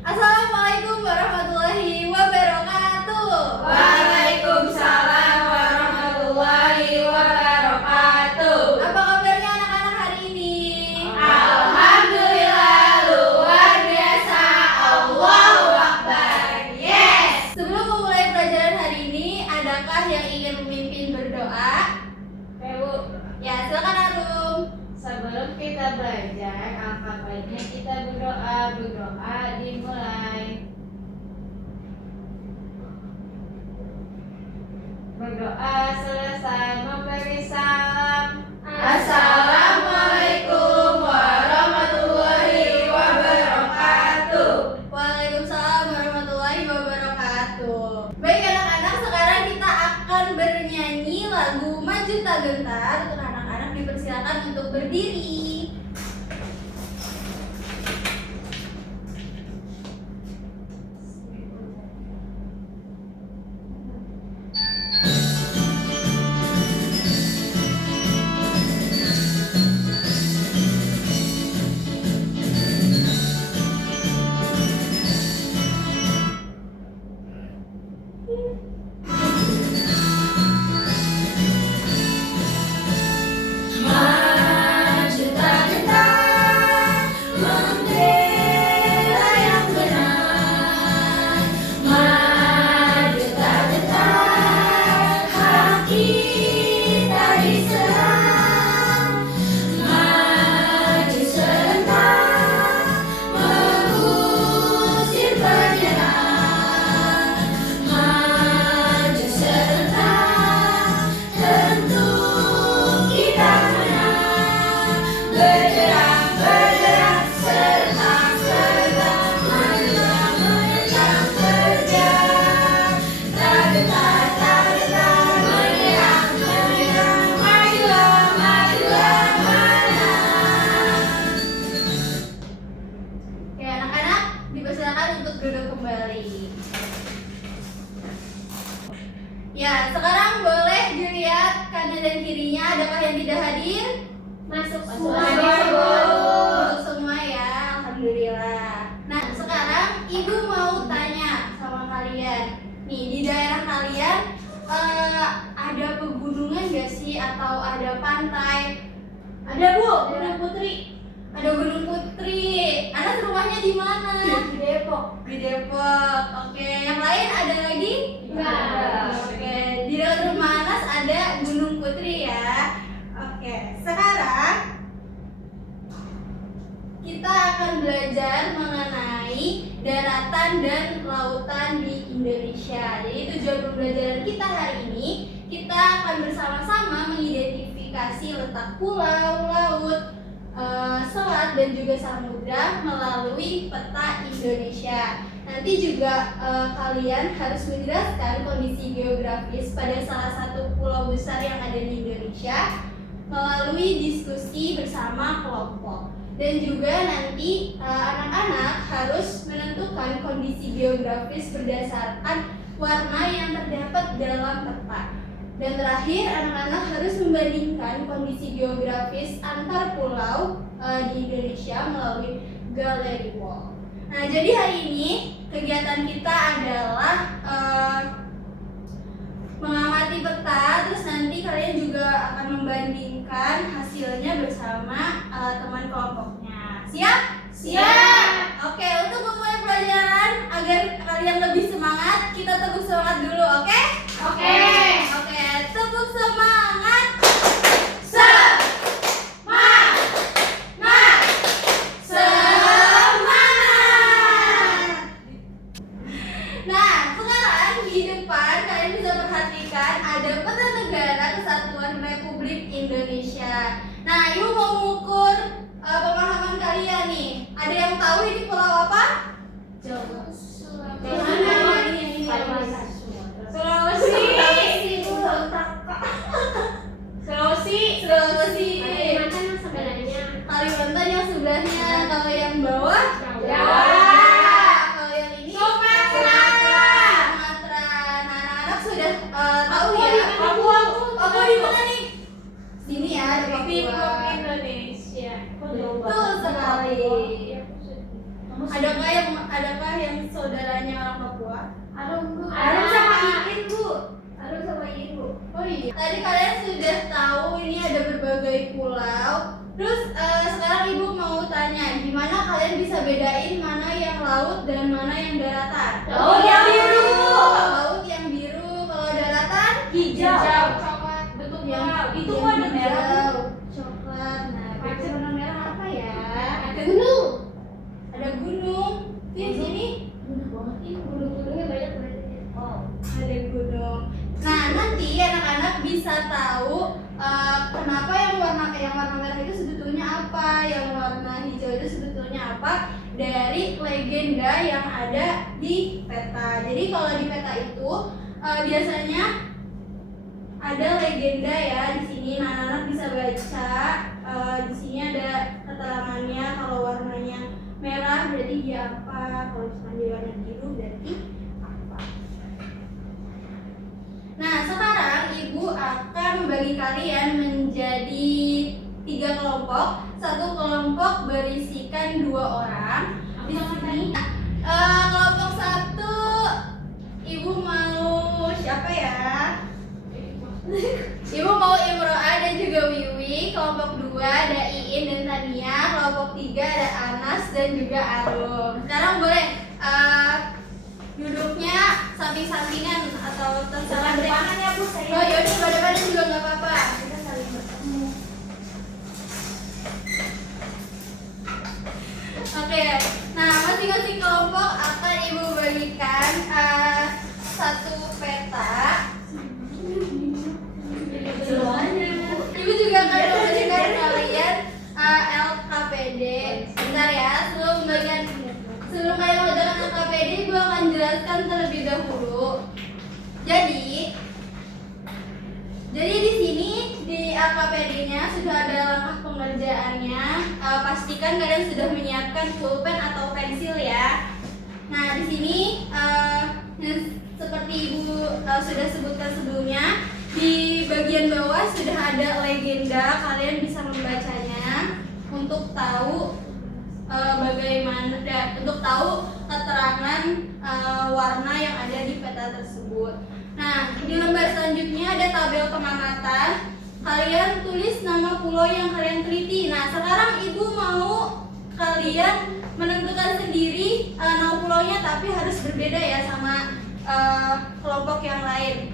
Assalamualaikum warahmatullahi wabarakatuh. Waalaikumsalam warahmatullahi wabarakatuh. Apa kabarnya anak-anak hari ini? Alhamdulillah luar biasa. Allahu Akbar. Yes. Sebelum memulai pelajaran hari ini, adakah yang ingin memimpin berdoa? Ibu, Ya, silakan Arum. sebelum kita belajar, alangkah baiknya kita berdoa. Berdoa dimulai. Berdoa selesai memberi salam. Assalamualaikum warahmatullahi wabarakatuh. Waalaikumsalam warahmatullahi wabarakatuh. Baik anak-anak, sekarang kita akan bernyanyi lagu Maju Tak Gentar. Untuk anak-anak dipersilakan untuk berdiri. Maju tak gentar, membela yang benar. Maju tak gentar, hak kita diserang. Maju serentak, mengusir penyerang. Maju serentak, tentu kita menang. Bergerak, bergerak, serentak, serentak, menentang, menentang, bergerak. Tak gentar, menyerang, menyerang, majulah, majulah, menang. Oke, anak-anak dipersilakan untuk duduk kembali. Ya, sekarang boleh dilihat kanan dan kirinya. Adakah yang tidak hadir? Masuk Masuk semua ya, alhamdulillah. Nah, sekarang ibu mau tanya sama kalian. Nih, di daerah kalian ada pegunungan gak sih atau ada pantai? Ada Bu, Gunung Putri. Ada Gunung Putri. Anak rumahnya di mana? Di Depok. Di Depok. Oke, yang lain ada lagi? Enggak. Oke, di dekat rumah Anas ada Gunung Putri ya. Oke, sekarang kita akan belajar mengenai daratan dan lautan di Indonesia. Jadi tujuan pembelajaran kita hari ini, kita akan bersama-sama mengidentifikasi letak pulau, laut, selat dan juga samudra melalui peta Indonesia. Nanti juga kalian harus menjelaskan kondisi geografis pada salah satu pulau besar yang ada di Indonesia melalui diskusi bersama kelompok. Dan juga nanti anak-anak harus menentukan kondisi geografis berdasarkan warna yang terdapat dalam peta. Dan terakhir, anak-anak harus membandingkan kondisi geografis antar pulau di Indonesia melalui gallery wall. Nah, jadi hari ini kegiatan kita adalah mengamati peta, terus nanti kalian juga akan membandingkan hasilnya bersama teman kelompoknya. Siap? Siap. Oke, untuk memulai pelajaran agar kalian lebih semangat, kita tepuk semangat dulu, oke? Oke. Oke, tepuk semangat. Semangat. Nah, sekarang di depan kalian bisa perhatikan ada peta negara kesatuan Republik Indonesia. Nah, ibu mau mengukur pemahaman kalian nih. Ada yang tahu ini pulau apa? Jawa. Mana? Ini. Sulawesi. Sulawesi. Kalimantan yang sebelahnya. Kalau yang bawah? Jawa. Kalau yang ini? Sumatera. Sumatera. Nah, anak-anak sudah tahu ya? Papua di mana nih? Sini ya, di Papua. Indonesia. Betul sekali. Adakah sebagai pulau. Terus sekarang ibu mau tanya, gimana kalian bisa bedain mana yang laut dan mana yang daratan? Laut yang biru. Laut yang biru. Kalau daratan Hijau. Coklat. Betul Yang itu yang warna merah. hijau. Coklat. Nah, Macet. warna merah apa ya? Gunung. Ada gunung. Di sini Gunung-gunungnya banyak berarti. Oh. ada gunung. Nah, nanti anak-anak bisa tahu kenapa yang warna merah itu sebetulnya apa, yang warna hijau itu sebetulnya apa dari legenda yang ada di peta. Jadi kalau di peta itu biasanya ada legenda ya di sini. Nah, anak-anak bisa baca. Di sini ada keterangannya. Kalau warnanya merah berarti dia apa, kalau cuma dia warna biru berarti apa. Nah, sekarang ibu akan membagi kalian menjadi 3 kelompok. Satu kelompok berisikan 2 orang. Di sini kelompok 1 ibu mau siapa ya? Ibu mau Imro'a dan juga Wiwi. Kelompok 2 ada Iin dan Tania. Kelompok 3 ada Anas dan juga Arum. Sekarang boleh duduknya samping-sampingan atau terserah deh. ya Bu, Oh yaudah, pada juga nggak apa-apa. Kita saling bertemu. Oke, nah masing-masing kelompok akan ibu bagikan satu peta. Ibu juga akan memberikan kalian LKPD. Bentar ya, sebelum kalian mengerjakan LKPD, ibu akan jelaskan terlebih dahulu. Jadi di sini di LKPD-nya sudah ada langkah pengerjaannya. Pastikan kalian sudah menyiapkan pulpen atau pensil ya. Nah, di sini seperti ibu sudah sebutkan sebelumnya, di bagian bawah sudah ada legenda, kalian bisa membacanya untuk tahu untuk tahu keterangan warna yang ada di peta tersebut. Nah, di lembar selanjutnya ada tabel pengamatan. Kalian tulis nama pulau yang kalian teliti. Nah, sekarang ibu mau kalian menentukan sendiri nama pulaunya, tapi harus berbeda ya sama kelompok yang lain.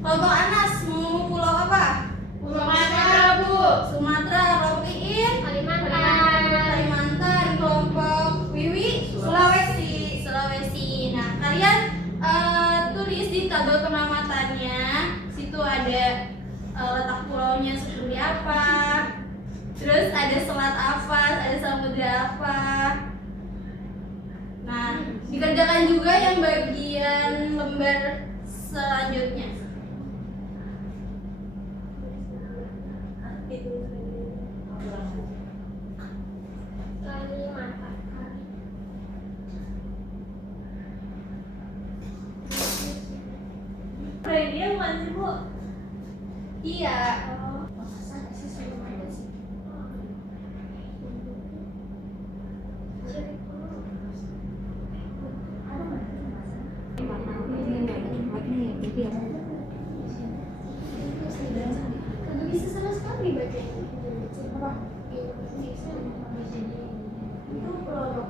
Kelompok Anas mau pulau apa? Sumatera, Bu. Sumatera. Kelompok Iin? Kalimantan. Kelompok Wiwi? Sulawesi. Nah, kalian tulis di tabel pengamatannya. Situ ada letak pulaunya seperti apa. Terus ada selat apa, ada samudra apa. Nah, dikerjakan juga yang bagian lembar selanjutnya. Dia bukan sih Bu? Iya. Kagak bisa sama sekali baca apa? Itu produk.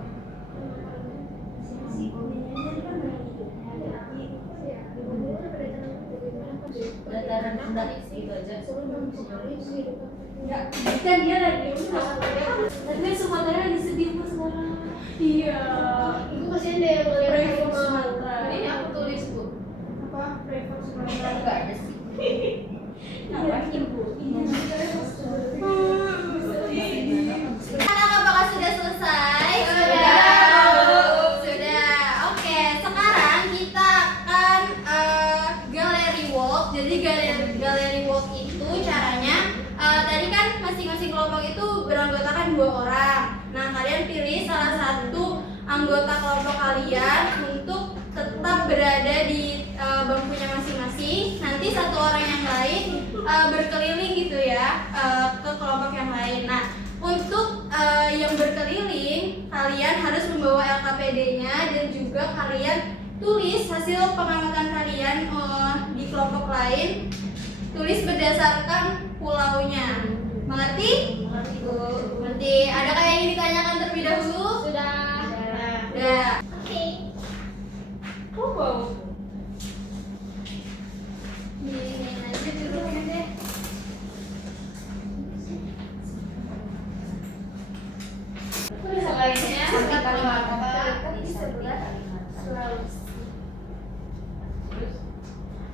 Dataran rendah gitu aja. Enggak, kan dia lagi tapi Sumatera lagi sedih Bu sekarang. Iya. Itu kasihan deh yang ngeliat Prefer mau. Sumatera. Ini aku tulis Bu. Apa? Prefer Sumatera. Enggak ada sih. Ngapain Bu? Anak apakah sudah selesai? Sudah. Oke, sekarang kita akan gallery walk. Jadi gallery walk itu caranya tadi kan masing-masing kelompok itu beranggotakan 2 orang. Nah, kalian pilih salah satu anggota kelompok kalian untuk tetap berada di bangkunya masing-masing. Nanti satu orang yang lain berkeliling gitu ya ke kelompok yang lain. Nah, untuk yang berkeliling kalian harus membawa LKPD-nya dan juga kalian tulis hasil pengamatan kalian di kelompok lain tulis berdasarkan pulaunya. Mengerti? Mengerti, Bu. Mengerti. Ada kayak yang ditanyakan terlebih dahulu? Sudah. Udah. Oke. Kok bau? Ini aja duduknya deh. Selainnya Sampai selat Kalimantan Malaka terdekat di di sebelah Kalimantan. Sulawesi.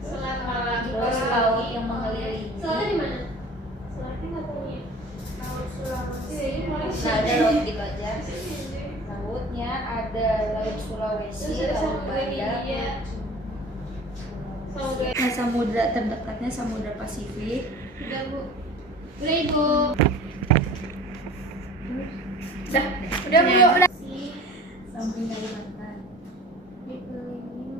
Selat Malaka. Terus laut yang mengelilingi. Selatnya di mana? Selatnya nggak tahu ya. Laut Sulawesi. Ini Malaysia. Nah, ada laut gitu aja. Lautnya ada laut Sulawesi, laut Banda. Nah, samudra terdekatnya Samudra Pasifik. Udah Bu. Udah Ibu. Udah Bu. Udah. Samping Kalimantan.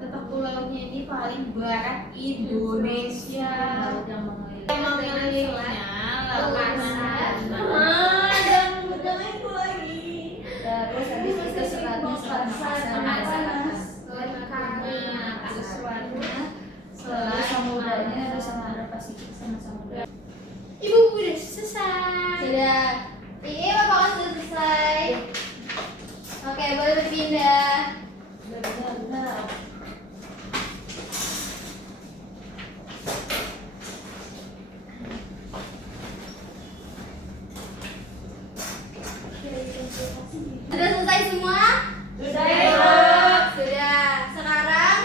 Letak pulaunya ini paling barat Indonesia. Laut yang mengelilingi. Mengelilinginya lautan. Jangan itu lagi. Terus habis itu selatnya Selat Makassar. Selat Makassar. Terus samudranya ada Samudra Pasifik sama Samudra. Ibu udah selesai. Sudah. Iya, Bapak kan sudah selesai. Oke, boleh berpindah. Benar-benar. Sudah selesai semua? Sudah, Ibu. Sudah. Sekarang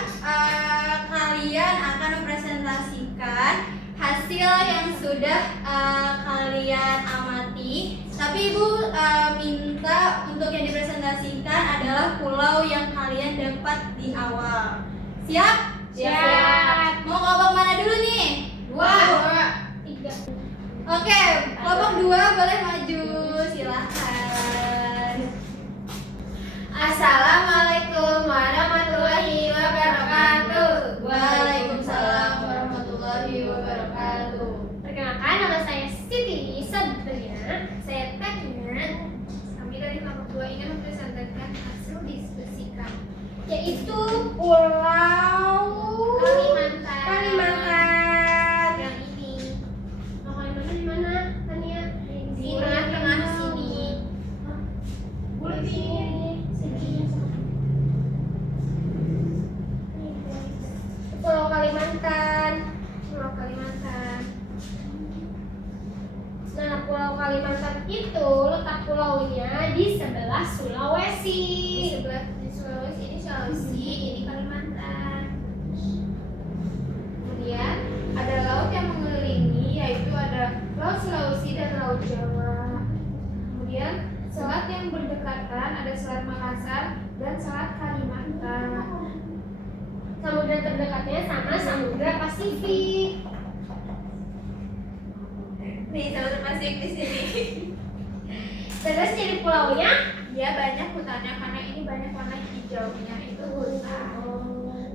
kalian akan mempresentasikan hasil yang sudah kalian amati. Tapi Ibu minta untuk yang dipresentasikan adalah pulau yang kalian dapat di awal. Siap? Siap. Mau kelompok mana dulu nih? Dua. Tiga. Oke, kelompok dua boleh maju. Silahkan. Assalamualaikum warahmatullahi wabarakatuh. Waalaikumsalam warahmatullahi wabarakatuh. Perkenalkan, nama saya Siti Sabrina. Saya Tanya. Kami dari kelompok 2 ingin mempresentasikan hasil diskusi kami, yaitu Pulau Kalimantan. Yang ini. Mau Kalimantan di mana, Tania? Di tengah-tengah sini. Bulat sini. Pulau Kalimantan. Pulau Kalimantan. Nah, Pulau Kalimantan itu letak pulaunya di sebelah Sulawesi. Di Sulawesi, ini Sulawesi, ini Kalimantan. Kemudian ada laut yang mengelilingi, yaitu ada Laut Sulawesi dan Laut Jawa. Kemudian selat yang berdekatan ada Selat Makassar dan Selat Kalimantan. Samudra terdekatnya sama Samudra Pasifik. Nih, Samudra Pasifik di sini. Terus jadi pulaunya Dia banyak hutannya karena ini banyak warna hijaunya itu hutan.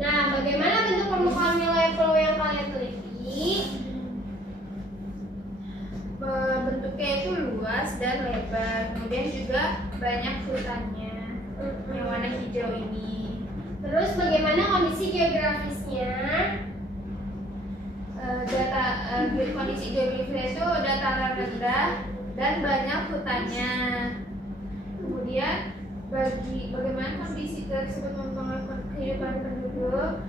Nah, bagaimana bentuk permukaan wilayah pulau yang kalian teliti? Bentuknya itu luas dan lebar. Kemudian juga banyak hutannya yang warna hijau ini. Terus bagaimana kondisi geografisnya? Kondisi geografisnya itu dataran rendah dan banyak hutannya. Kemudian bagaimana kondisi tersebut mempengaruhi kehidupan penduduk,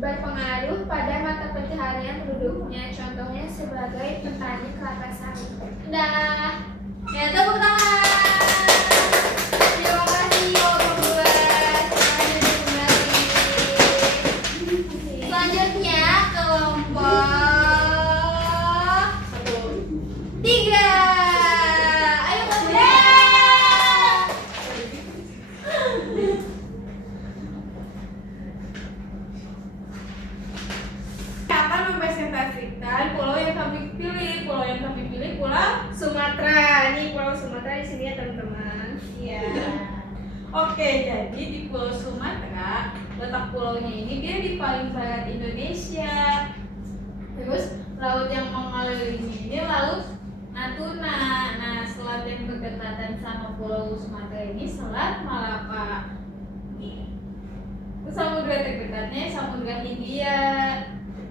berpengaruh pada mata pencaharian penduduknya, contohnya sebagai petani kelapa sawit. Dah. Ya, tepuk tangan. Terima kasih kelompok dua. Silakan duduk kembali. Selanjutnya kelompok tiga. Ayo kelompok akan mempresentasikan pulau yang kami pilih. Pulau yang kami pilih Pulau Sumatera. Ini Pulau Sumatera di sini ya teman-teman. Iya. Oke, jadi di Pulau Sumatera letak pulaunya ini dia di paling barat Indonesia. Terus laut yang mengelilingi ini Laut Natuna. Nah, selat yang berdekatan sama Pulau Sumatera ini Selat Malaka. Nih. Terus samudra terdekatnya Samudra Hindia.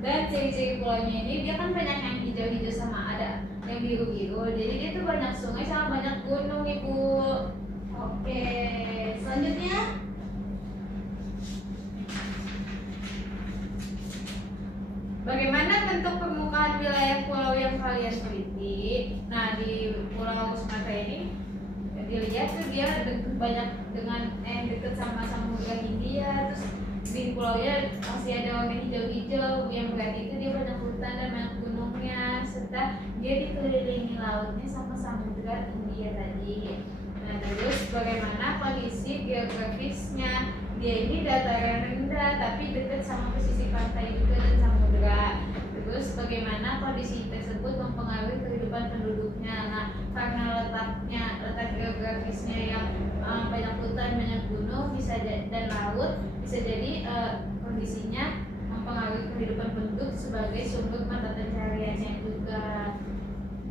Dan ciri-ciri pulaunya ini dia kan banyak yang hijau-hijau sama ada yang biru-biru. Jadi dia tuh banyak sungai sama banyak gunung, Ibu. Oke, selanjutnya. Bagaimana bentuk permukaan wilayah pulau yang kalian teliti? Nah, di Pulau Sumatera ini dilihat tuh dia banyak dengan dekat sama Samudra Hindia, terus di pulaunya masih ada warna hijau-hijau yang berarti itu dia banyak hutan dan banyak gunungnya, serta dia dikelilingi lautnya sama Samudra Hindia tadi. Nah, terus bagaimana kondisi geografisnya? Dia ini dataran rendah tapi dekat sama pesisir pantai juga dan samudra. Terus bagaimana kondisi tersebut mempengaruhi kehidupan penduduknya? Nah, karena letak geografisnya yang banyak hutan, banyak gunung, dan laut, bisa jadi kondisinya mempengaruhi kehidupan penduduk sebagai sumber mata pencahariannya juga.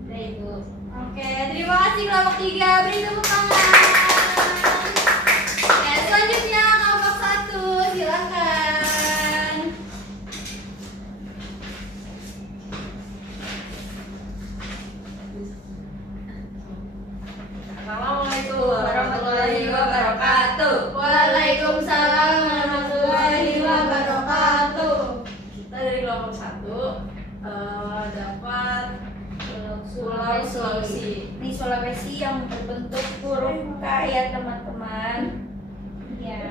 Nah, Ibu. Oke, terima kasih kelompok 3. Beri tepuk tangan. Oke, selanjutnya kelompok 1, silakan. Assalamualaikum warahmatullahi wabarakatuh. Waalaikumsalam warahmatullahi wabarakatuh. Kita dari kelompok 1 dapat Pulau Sulawesi. Di Sulawesi yang berbentuk huruf K ya teman-teman. Ya.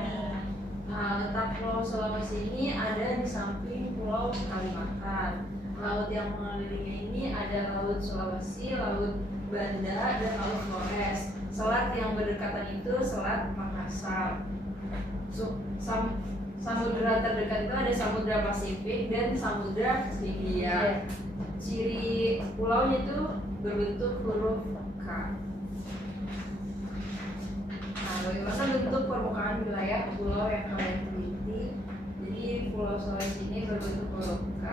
Nah, letak Pulau Sulawesi ini ada di samping Pulau Kalimantan. Laut yang mengelilingi ini ada Laut Sulawesi, Laut Banda, dan Laut Flores. Selat yang berdekatan itu Selat Makassar. Samudra terdekat itu ada Samudra Pasifik dan Samudra Hindia. Ciri pulaunya itu berbentuk huruf K. Nah, bagaimana bentuk permukaan wilayah pulau yang kalian teliti? Jadi Pulau Sulawesi ini berbentuk huruf K,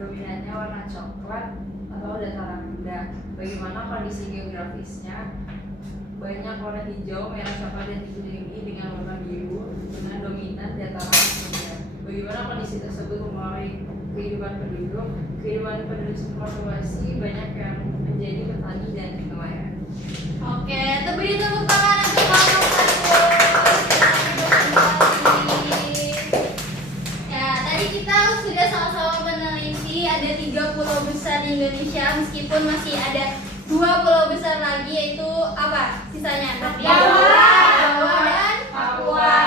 dominannya warna coklat atau dataran rendah. Bagaimana kondisi geografisnya? Banyak warna hijau, merah, coklat, dan dikelilingi dengan warna biru dengan dominan dataran rendah. Bagaimana kondisi tersebut mempengaruhi kehidupan penduduk? Kehidupan penduduk Sulawesi banyak yang menjadi petani dan nelayan. Oke, beri tepuk tangan untuk kelompok 1. Ya, tadi kita sudah sama-sama meneliti ada 3 pulau besar di Indonesia, meskipun masih ada 2 pulau besar lagi, yaitu apa sisanya? Jawa dan Papua.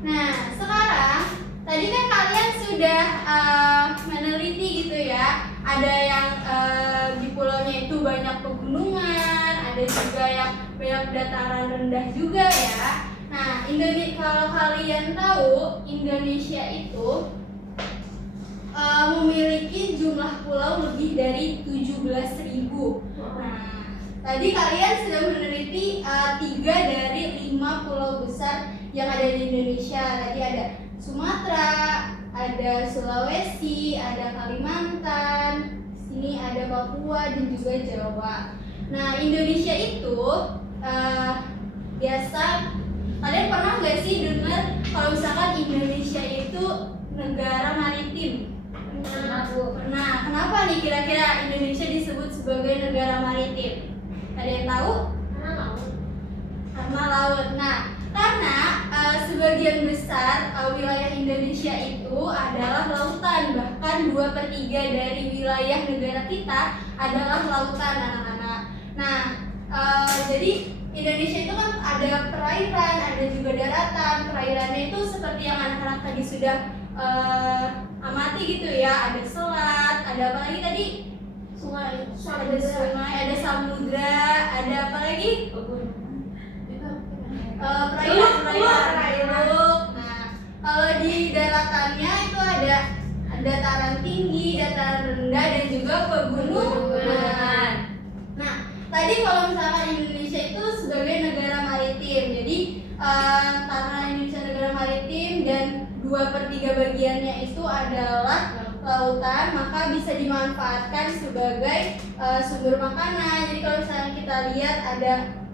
Nah, sekarang tadi kan kalian sudah meneliti gitu ya, ada yang di pulaunya itu banyak pegunungan, ada juga yang banyak dataran rendah juga ya. Nah, kalau kalian tahu, Indonesia itu memiliki jumlah pulau lebih dari 17.000. Nah, tadi kalian sudah meneliti 3 dari 5 pulau besar yang ada di Indonesia. Tadi ada Sumatera, ada Sulawesi, ada Kalimantan, sini ada Papua dan juga Jawa. Nah, Indonesia itu biasa, kalian pernah nggak sih dengar kalau misalkan Indonesia itu negara maritim? Nah, kenapa nih kira-kira Indonesia disebut sebagai negara maritim? Ada yang tahu? Karena laut. Nah, karena sebagian besar wilayah Indonesia itu adalah lautan. Bahkan 2/3 dari wilayah negara kita adalah lautan, anak-anak. Nah, jadi Indonesia itu kan ada perairan, ada juga daratan. Perairannya itu seperti yang anak-anak tadi sudah amati gitu ya. Ada selat, ada apa lagi tadi? Sungai. Ada sungai, ada samudra, ada apa lagi? Perairan. Nah, kalau di daratannya itu ada dataran tinggi, dataran rendah, dan juga pegunungan. Nah, tadi kalau misalkan Indonesia itu sebagai negara maritim, jadi karena Indonesia negara maritim dan 2/3 bagiannya itu adalah lautan, maka bisa dimanfaatkan sebagai sumber makanan. Jadi kalau misalnya kita lihat ada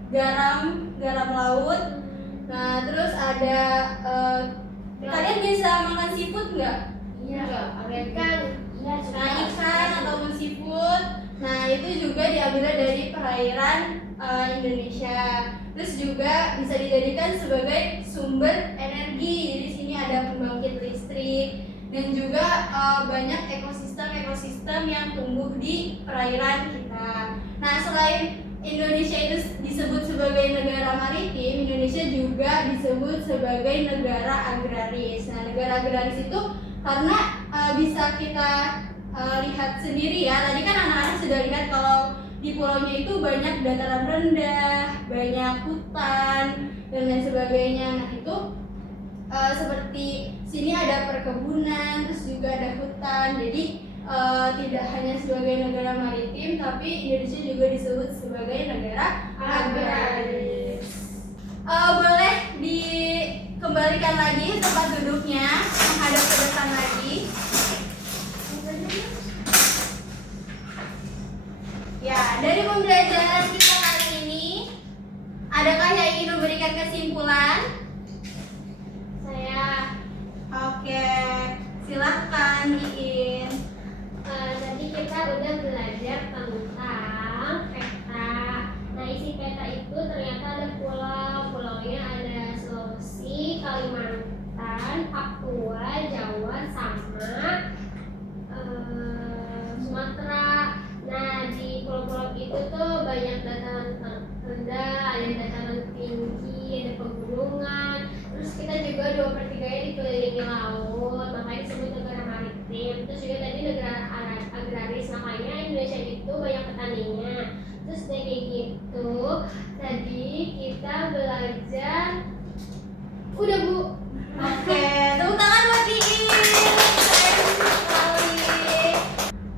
garam laut. Nah, terus ada kalian bisa makan seafood nggak? Iya, ada ikan. Nah, ikan ataupun seafood. Nah, itu juga diambil dari perairan Indonesia. Terus juga bisa dijadikan sebagai sumber energi. Jadi di sini ada pembangkit listrik dan juga banyak ekosistem yang tumbuh di perairan kita. Nah, selain Indonesia itu disebut sebagai negara maritim, Indonesia juga disebut sebagai negara agraris. Nah, negara agraris itu karena bisa kita lihat sendiri ya. Tadi kan anak-anak sudah lihat kalau di pulaunya itu banyak dataran rendah, banyak hutan dan lain sebagainya. Nah, itu seperti sini ada perkebunan, terus juga ada hutan. Jadi tidak hanya sebagai negara maritim, tapi Indonesia juga disebut sebagai negara agraris. Boleh dikembalikan lagi tempat duduknya, menghadap ke depan lagi. Ya, dari pembelajaran kita kali ini, adakah yang ingin memberikan kesimpulan? Saya Oke, silahkan Iin. tadi kita udah belajar tentang peta. Nah, isi peta itu ternyata ada pulau-pulaunya, ada Sulawesi, Kalimantan, Papua, Jawa, sama Sumatera. Nah, di pulau-pulau itu tuh banyak dataran rendah, ada dataran tinggi, ada pegunungan. Terus kita juga 2/3-nya dikelilingi laut, makanya disebut negara maritim. Terus juga tadi negara agraris, makanya Indonesia itu banyak petaninya. Terus kayak gitu, tadi kita belajar. Udah, Bu. Oke, tepuk tangan buat Iin. Keren sekali.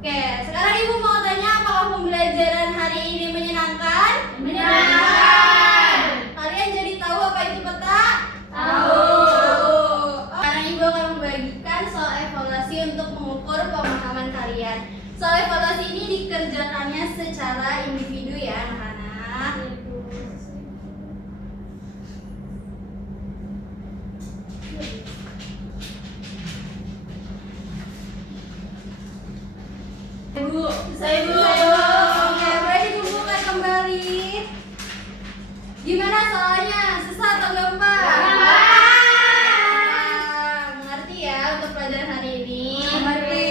Oke, sekarang Ibu mau tanya apakah pembelajaran hari ini menyenangkan? Menyenangkan. Kalian jadi tahu apa itu peta? Tahu. Sekarang Ibu akan membagikan soal evaluasi untuk mengukur pemahaman kalian. Soal evaluasi ini dikerjakannya secara individu ya anak-anak. Bu, Saya Bu. Oke, boleh dikumpulkan kembali. Gimana soalnya? Susah atau gampang? Gampang. Mengerti ya untuk pelajaran hari ini? Mengerti.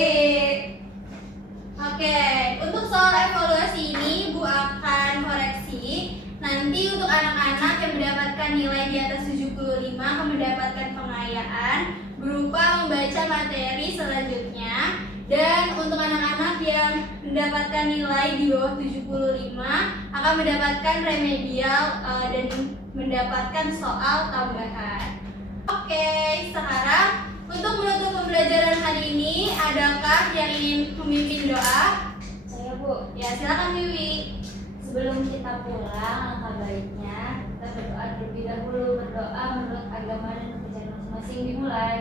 Oke, untuk soal evaluasi ini Bu akan koreksi. Nanti untuk anak-anak yang mendapatkan nilai di atas 75 akan mendapatkan pengayaan berupa membaca materi selanjutnya. Dan untuk anak-anak yang mendapatkan nilai di bawah 75 akan mendapatkan remedial dan mendapatkan soal tambahan. Oke, sekarang untuk menutup pembelajaran hari ini, adakah yang ingin memimpin doa? Saya Bu, Ya, silakan Wiwi. sebelum kita pulang, alangkah baiknya kita berdoa terlebih dahulu. Berdoa menurut agama dan kepercayaan masing-masing dimulai.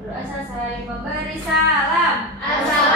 Berdoa selesai, memberi salam. Assalamualaikum